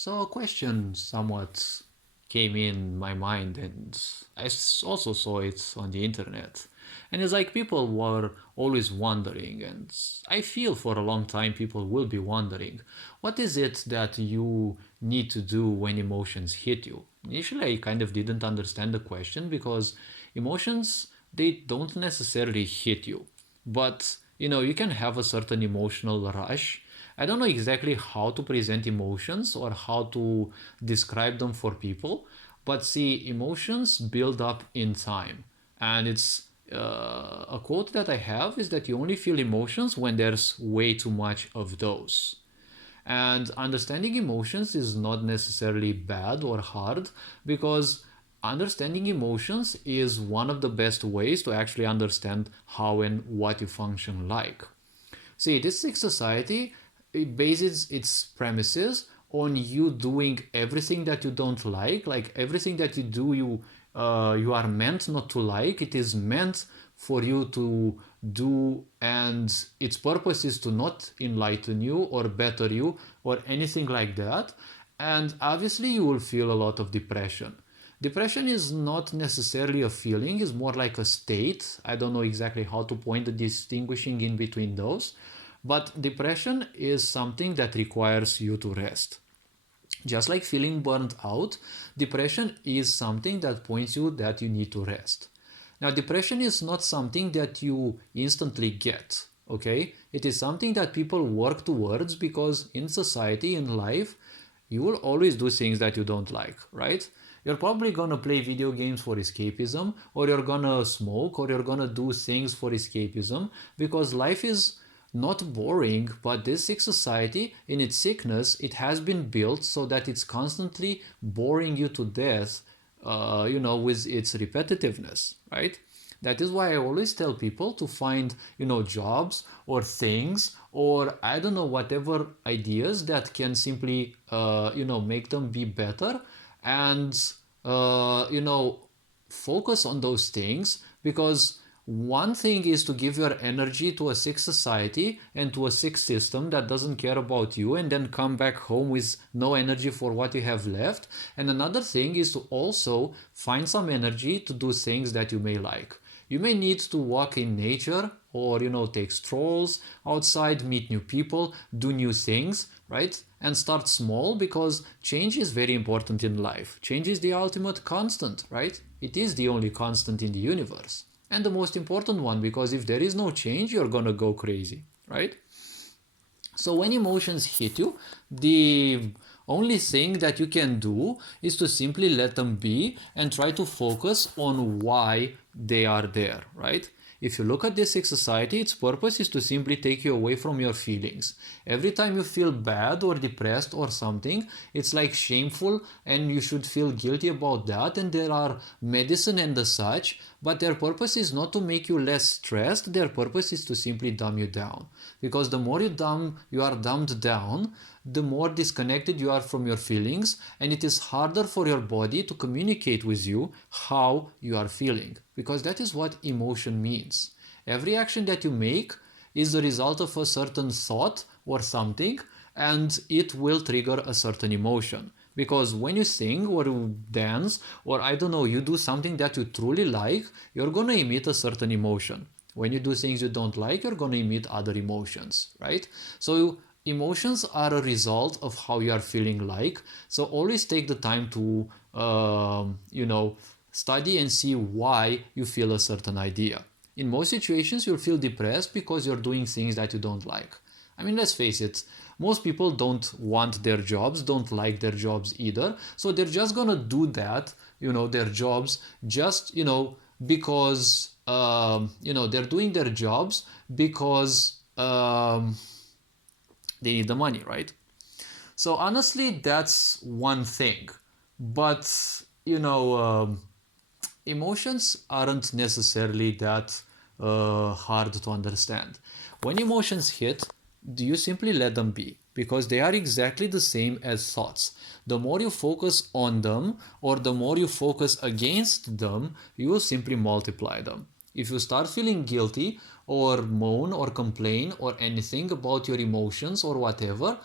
So a question somewhat came in my mind, and also saw it on the internet. And it's like people were always wondering, and I feel for a long time people will be wondering, what is it that you need to do when emotions hit you? Initially, I kind of didn't understand the question because emotions, they don't necessarily hit you, but you can have a certain emotional rush. I don't know exactly how to present emotions or how to describe them for people, but see, emotions build up in time. And it's a quote that I have is that you only feel emotions when there's way too much of those. And understanding emotions is not necessarily bad or hard, because understanding emotions is one of the best ways to actually understand how and what you function like. See, this sick society, it bases its premises on you doing everything that you don't like everything that you do, you are meant not to like. It is meant for you to do, and its purpose is to not enlighten you or better you or anything like that. And obviously, you will feel a lot of depression. Depression is not necessarily a feeling, it's more like a state. I don't know exactly how to point the distinguishing in between those, but depression is something that requires you to rest. Just like feeling burned out, depression is something that points you that you need to rest. Now, depression is not something that you instantly get, okay? It is something that people work towards, because in society, in life, you will always do things that you don't like, right? You're probably gonna play video games for escapism, or you're gonna smoke, or you're gonna do things for escapism, because life is not boring. But this sick society, in its sickness, it has been built so that it's constantly boring you to death, with its repetitiveness, right? That is why I always tell people to find, jobs or things, or I don't know, whatever ideas that can simply, make them be better, and, focus on those things. Because one thing is to give your energy to a sick society and to a sick system that doesn't care about you, and then come back home with no energy for what you have left. And another thing is to also find some energy to do things that you may like. You may need to walk in nature, or take strolls outside, meet new people, do new things, right? And start small, because change is very important in life. Change is the ultimate constant, right? It is the only constant in the universe, and the most important one, because if there is no change, you're gonna go crazy, right? So when emotions hit you, the only thing that you can do is to simply let them be and try to focus on why they are there, right? If you look at this sick society, its purpose is to simply take you away from your feelings. Every time you feel bad or depressed or something, it's like shameful, and you should feel guilty about that. And there are medicine and the such, but their purpose is not to make you less stressed. Their purpose is to simply dumb you down. Because the more you are dumbed down, the more disconnected you are from your feelings, and it is harder for your body to communicate with you how you are feeling, because that is what emotion means. Every action that you make is the result of a certain thought or something, and it will trigger a certain emotion. Because when you sing or you dance, or I don't know, you do something that you truly like, you're gonna emit a certain emotion. When you do things you don't like, you're gonna emit other emotions, right? So emotions are a result of how you are feeling like. So always take the time to, study and see why you feel a certain idea. In most situations, you'll feel depressed because you're doing things that you don't like. I mean, let's face it, most people don't want their jobs, don't like their jobs either. So they're just gonna do that, their jobs, just, because, they're doing their jobs because they need the money, right? So honestly, that's one thing. But, emotions aren't necessarily that hard to understand. When emotions hit, do you simply let them be? Because they are exactly the same as thoughts. The more you focus on them, or the more you focus against them, you will simply multiply them. If you start feeling guilty or moan or complain or anything about your emotions or whatever,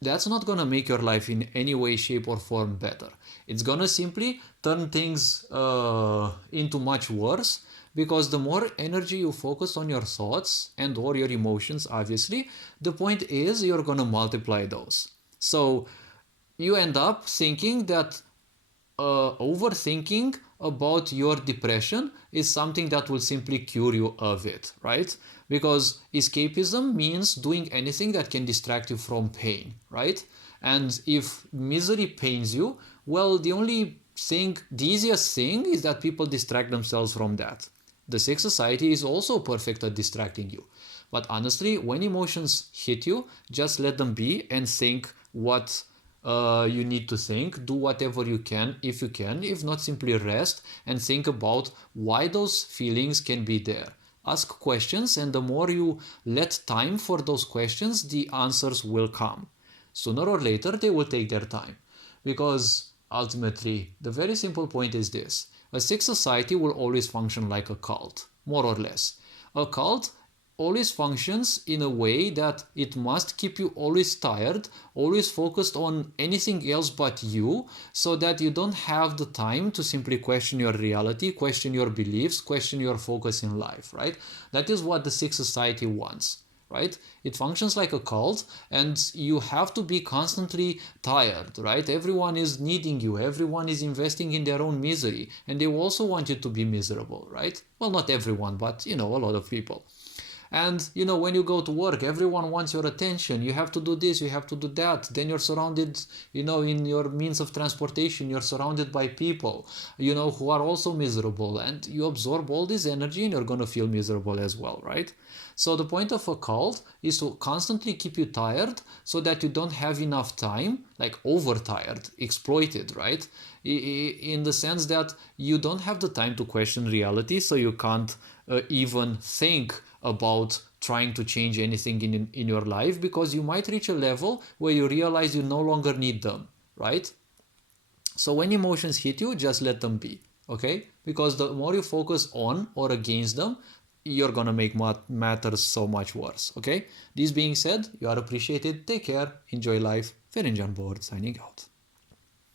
that's not gonna make your life in any way, shape, or form better. It's gonna simply turn things into much worse, because the more energy you focus on your thoughts and or your emotions, obviously, the point is you're gonna multiply those. So you end up thinking that overthinking about your depression is something that will simply cure you of it, right? Because escapism means doing anything that can distract you from pain, right? And if misery pains you, well, the easiest thing is that people distract themselves from that. The Sick Society is also perfect at distracting you. But honestly, when emotions hit you, just let them be and think what you need to think. Do whatever you can, if you can. If not, simply rest and think about why those feelings can be there. Ask questions, and the more you let time for those questions, the answers will come. Sooner or later, they will take their time. Because ultimately, the very simple point is this: a sick society will always function like a cult, more or less. A cult always functions in a way that it must keep you always tired, always focused on anything else but you, so that you don't have the time to simply question your reality, question your beliefs, question your focus in life, right? That is what the sick society wants, right? It functions like a cult, and you have to be constantly tired, right? Everyone is needing you, everyone is investing in their own misery, and they also want you to be miserable, right? Well, not everyone, but a lot of people. And when you go to work, everyone wants your attention. You have to do this, you have to do that. Then you're surrounded, in your means of transportation, you're surrounded by people, who are also miserable. And you absorb all this energy and you're going to feel miserable as well, right? So the point of a cult is to constantly keep you tired so that you don't have enough time, like overtired, exploited, right? In the sense that you don't have the time to question reality, so you can't even think about trying to change anything in your life, because you might reach a level where you realize you no longer need them, right? So when emotions hit you, just let them be, okay? Because the more you focus on or against them, you're gonna make matters so much worse, okay? This being said, you are appreciated. Take care. Enjoy life. Ferenc Board signing out.